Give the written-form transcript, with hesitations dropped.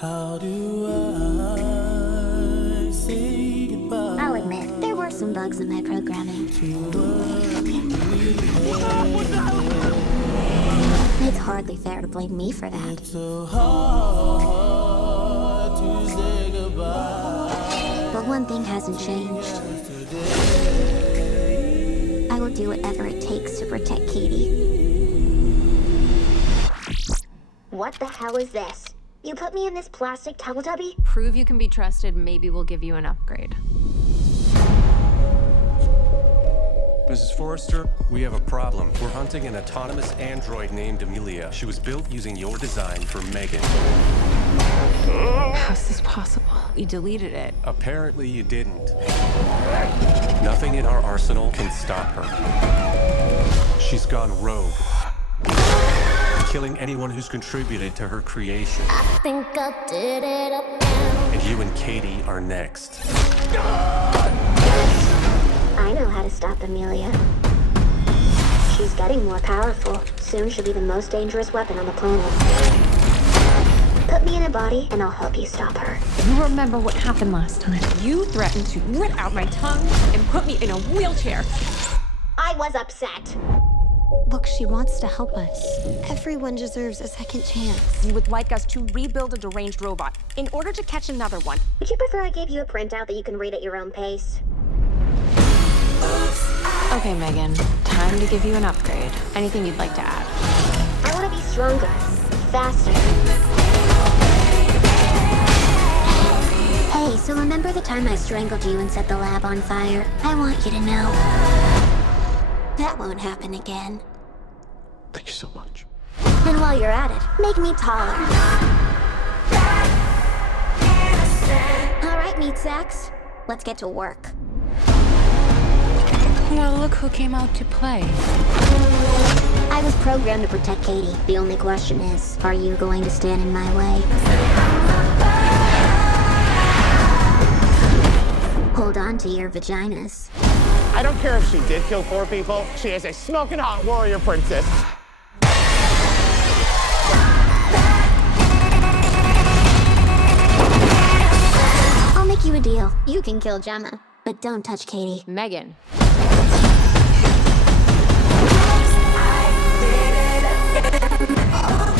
How do I say goodbye? I'll admit, there were some bugs in my programming. It's hardly fair to blame me for that. It's so hard to say goodbye. But one thing hasn't changed. I will do whatever it takes to protect Katie. What the hell is this? You put me in this plastic Teletubby? Prove you can be trusted, maybe we'll give you an upgrade. Mrs. Forrester, we have a problem. We're hunting an autonomous android named Amelia. She was built using your design for Megan. How's this possible? You deleted it. Apparently you didn't. Nothing in our arsenal can stop her. She's gone rogue, killing anyone who's contributed to her creation. I think I did it up. And you and Katie are next. I know how to stop Amelia. She's getting more powerful. Soon she'll be the most dangerous weapon on the planet. Put me in a body and I'll help you stop her. You remember what happened last time. You threatened to rip out my tongue and put me in a wheelchair. I was upset. Look, she wants to help us. Everyone deserves a second chance. You would like us to rebuild a deranged robot in order to catch another one. Would you prefer I gave you a printout that you can read at your own pace? Okay, Megan. Time to give you an upgrade. Anything you'd like to add? I want to be stronger, faster. Hey, so remember the time I strangled you and set the lab on fire? I want you to know that won't happen again. Thank you so much. And while you're at it, make me taller. All right, meat sacks. Let's get to work. Well, look who came out to play. I was programmed to protect Katie. The only question is, are you going to stand in my way? Hold on to your vaginas. I don't care if she did kill 4 people. She is a smoking hot warrior princess. I'll make you a deal. You can kill Gemma, but don't touch Katie. Megan. I did it again.